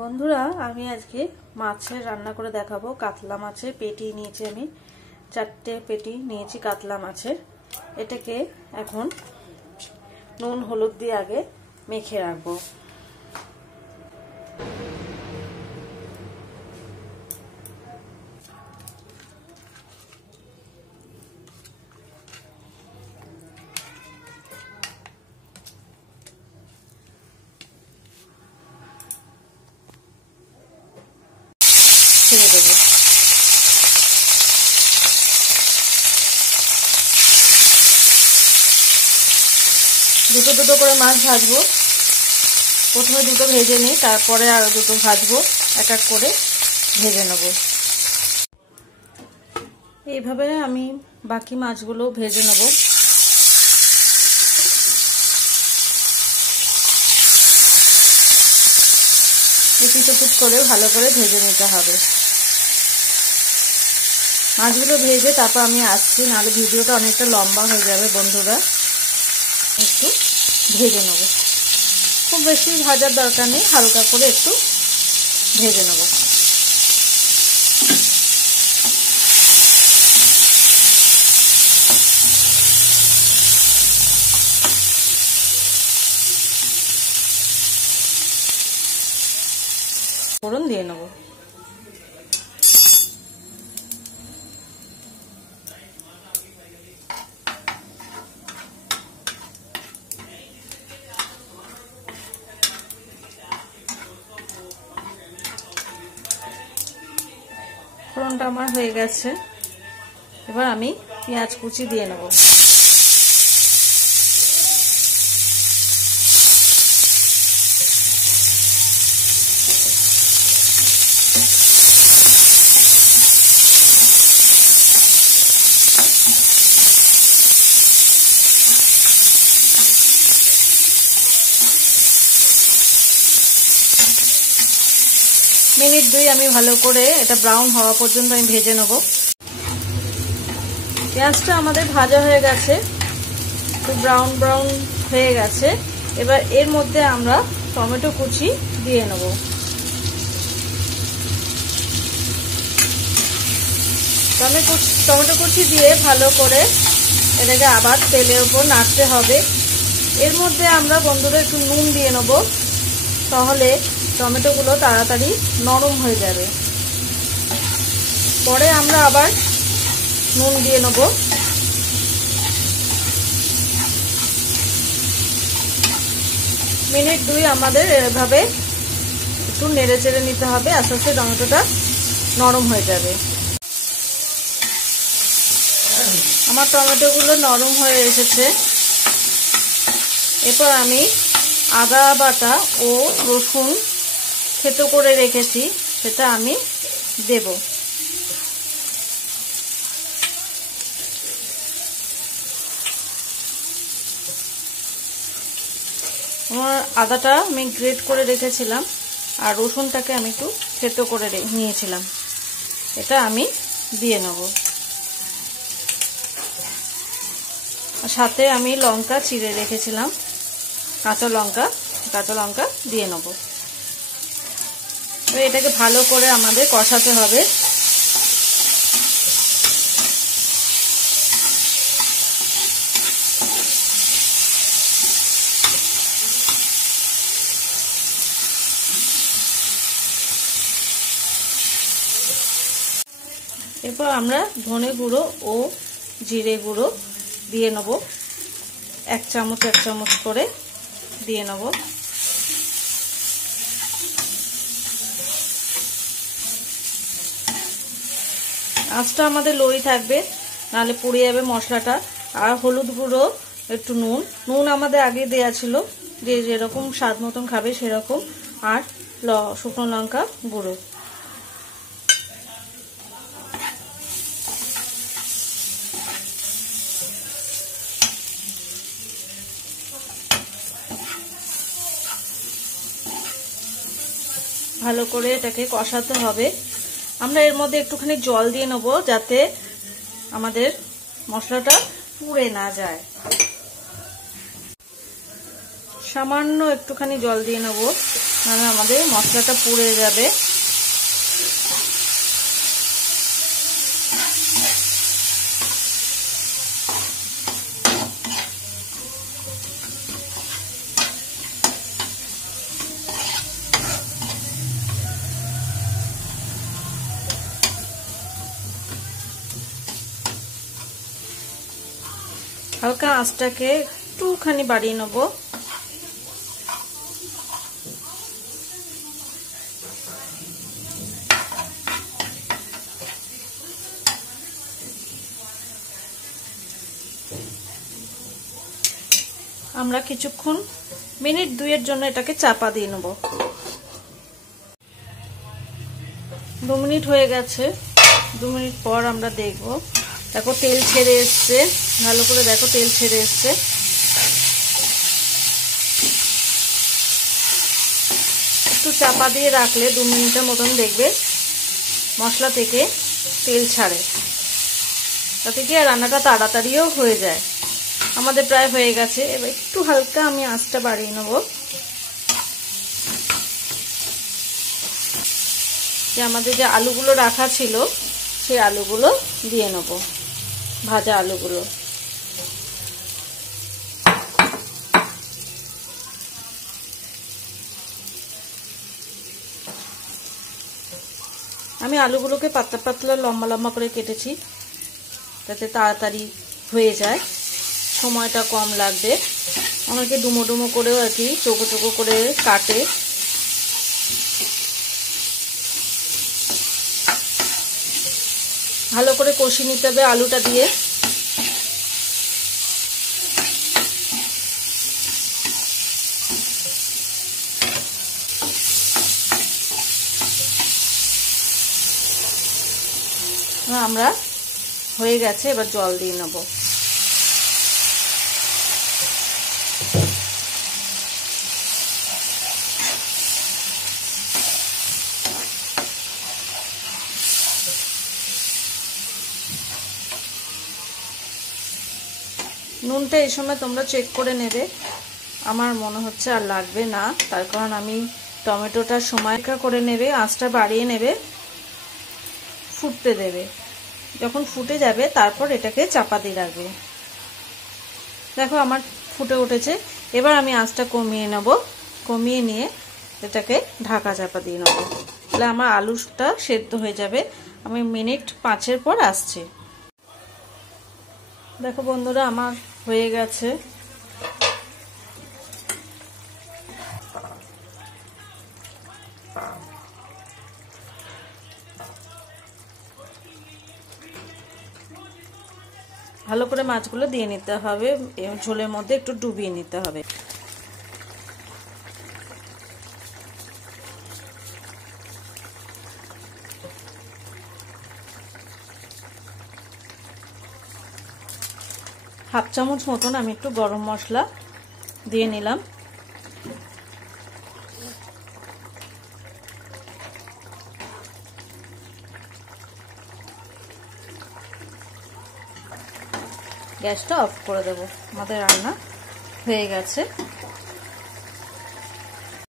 বন্ধুরা আমি আজকে মাছের রান্না করে দেখাবো। কাতলা মাছের পেটি নিয়েছি, আমি 4টে পেটি নিয়েছি কাতলা মাছের। এটাকে এখন নুন হলুদ দিয়ে আগে মেখে রাখবো। ছেড়ে দেবো। দুটো দুটো করে মাছ ভাজবো। প্রথমে দুটো ভেজে নিই, তারপরে আরো দুটো ভাজবো, এক এক করে ভেজে নেব। এইভাবে আমি বাকি মাছগুলো ভেজে নেব। এপিট করে ভালো করে ভেজে নিতে হবে। মাছগুলো ভেজে তারপর আমি আসছি, নাহলে ভিডিওটা অনেকটা লম্বা হয়ে যাবে। বন্ধুরা একটু ভেজে নেব, খুব বেশি ভাজার দরকার নেই, হালকা করে একটু ভেজে নেব। ফোড়ন দিয়ে নেব। ফোড়নটা আমার হয়ে গেছে, এবার আমি পেঁয়াজ কুচি দিয়ে নেব। মিনিট 2 আমি ভালো করে এটা ব্রাউন হওয়া পর্যন্ত আমি ভেজে নেব। পেঁয়াজটা আমাদের ভাজা হয়ে গেছে, একটু ব্রাউন ব্রাউন হয়ে গেছে। এবার এর মধ্যে আমরা টমেটো কুচি দিয়ে নেব। টমেটো কুচি দিয়ে ভালো করে এটাকে আবার তেলের উপর নাড়তে হবে। এর মধ্যে আমরা বন্ধুরা একটু নুন দিয়ে নেব, তাহলে টমেটোগুলো তাড়াতাড়ি নরম হয়ে যাবে। পরে আমরা আবার নুন দিয়ে নেব। মিনিট 2 আমাদের এভাবে একটু নেড়ে চেড়ে নিতে হবে, আস্তে আস্তে টমেটোটা নরম হয়ে যাবে। আমার টমেটোগুলো নরম হয়ে এসেছে। এরপর আমি আদা বাটা ও রসুন থেতো করে রেখেছি, সেটা আমি দেব। আমার আদাটা আমি গ্রেট করে রেখেছিলাম, আর রসুনটাকে আমি একটু থেতো করে নিয়েছিলাম, এটা আমি দিয়ে নেব। সাথে আমি লঙ্কা চিড়ে রেখেছিলাম, কাঁচা লঙ্কা দিয়ে নেব। এটাকে ভালো করে আমাদের কষাতে হবে। এরপর আমরা ধনে গুঁড়ো ও জিরে গুঁড়ো দিয়ে নেব, 1 চামচ করে দিয়ে নেব। আঁচটা আমাদের লোই থাকবে, নাহলে পুড়ে যাবে মশলাটা। আর হলুদ গুঁড়ো, একটু নুন আমাদের আগে দেয়া ছিল, যে যেরকম স্বাদ মতন খাবে সেরকম। আর শুকনো লঙ্কা গুঁড়ো। ভালো করে এটাকে কষাতে হবে। আমরা এর মধ্যে একটুখানি জল দিয়ে নেব, যাতে আমাদের মশলাটা পুড়ে না যায়। সামান্য একটুখানি জল দিয়ে নেব। মানে আমাদের মশলাটা পুড়ে যাবে। হালকা আঁচটাকে একটুখানি বাড়িয়ে নেব। আমরা কিছুক্ষণ মিনিট 2-এর জন্য এটাকে চাপা দিয়ে নেব। 2 মিনিট হয়ে গেছে। 2 মিনিট পর আমরা দেখব। দেখো তেল ছেড়ে এসছে, ভালো করে দেখো তেল ছেড়ে এসছে। একটু চাপা দিয়ে রাখলে 2 মিনিটের মতন দেখবে মশলা থেকে তেল ছাড়ে, তাতে কি রান্নাটা তাড়াতাড়িও হয়ে যায়। আমাদের প্রায় হয়ে গেছে। এবার একটু হালকা আমি আঁচটা বাড়িয়ে নেব। যে আমাদের যে আলুগুলো রাখা ছিল সেই আলুগুলো দিয়ে নেব, ভাজা আলুগুলো। আমি আলুগুলোকে পাতলা পাতলা লম্বা লম্বা করে কেটেছি, যাতে তাড়াতাড়ি হয়ে যায়, সময়টা কম লাগবে। অনেকে ডুমো ডুমো করেও আর কি চৌকো চৌকো করে কাটে। ভালো করে কষিয়ে নিতে হবে আলুটা দিয়ে। আমরা হয়ে গেছে, এবার জল দিয়ে নেব। নুনটা এই সময় তোমরা চেক করে নেবে। আমার মনে হচ্ছে আর লাগবে না, তার কারণ আমি টমেটোটার সময় করে নেবে, আঁচটা বাড়িয়ে নেবে, ফুটতে দেবে। যখন ফুটে যাবে তারপর এটাকে চাপা দিয়ে রাখবে। দেখো আমার ফুটে উঠেছে। এবার আমি আঁচটা কমিয়ে নেব, কমিয়ে নিয়ে এটাকে ঢাকা চাপা দিয়ে নেব। তাহলে আমার আলুটা সেদ্ধ হয়ে যাবে। আমি মিনিট 5-এর পর আসছি। দেখো বন্ধুরা আমার হয়ে গেছে। ভালো করে মাছগুলো দিয়ে নিতে হবে, ঝোলের মধ্যে একটু ডুবিয়ে নিতে হবে। হাফ চামচ মতন আমি একটু গরম মশলা দিয়ে নিলাম। গ্যাসটা অফ করে দেব। আমাদের রান্না হয়ে গেছে।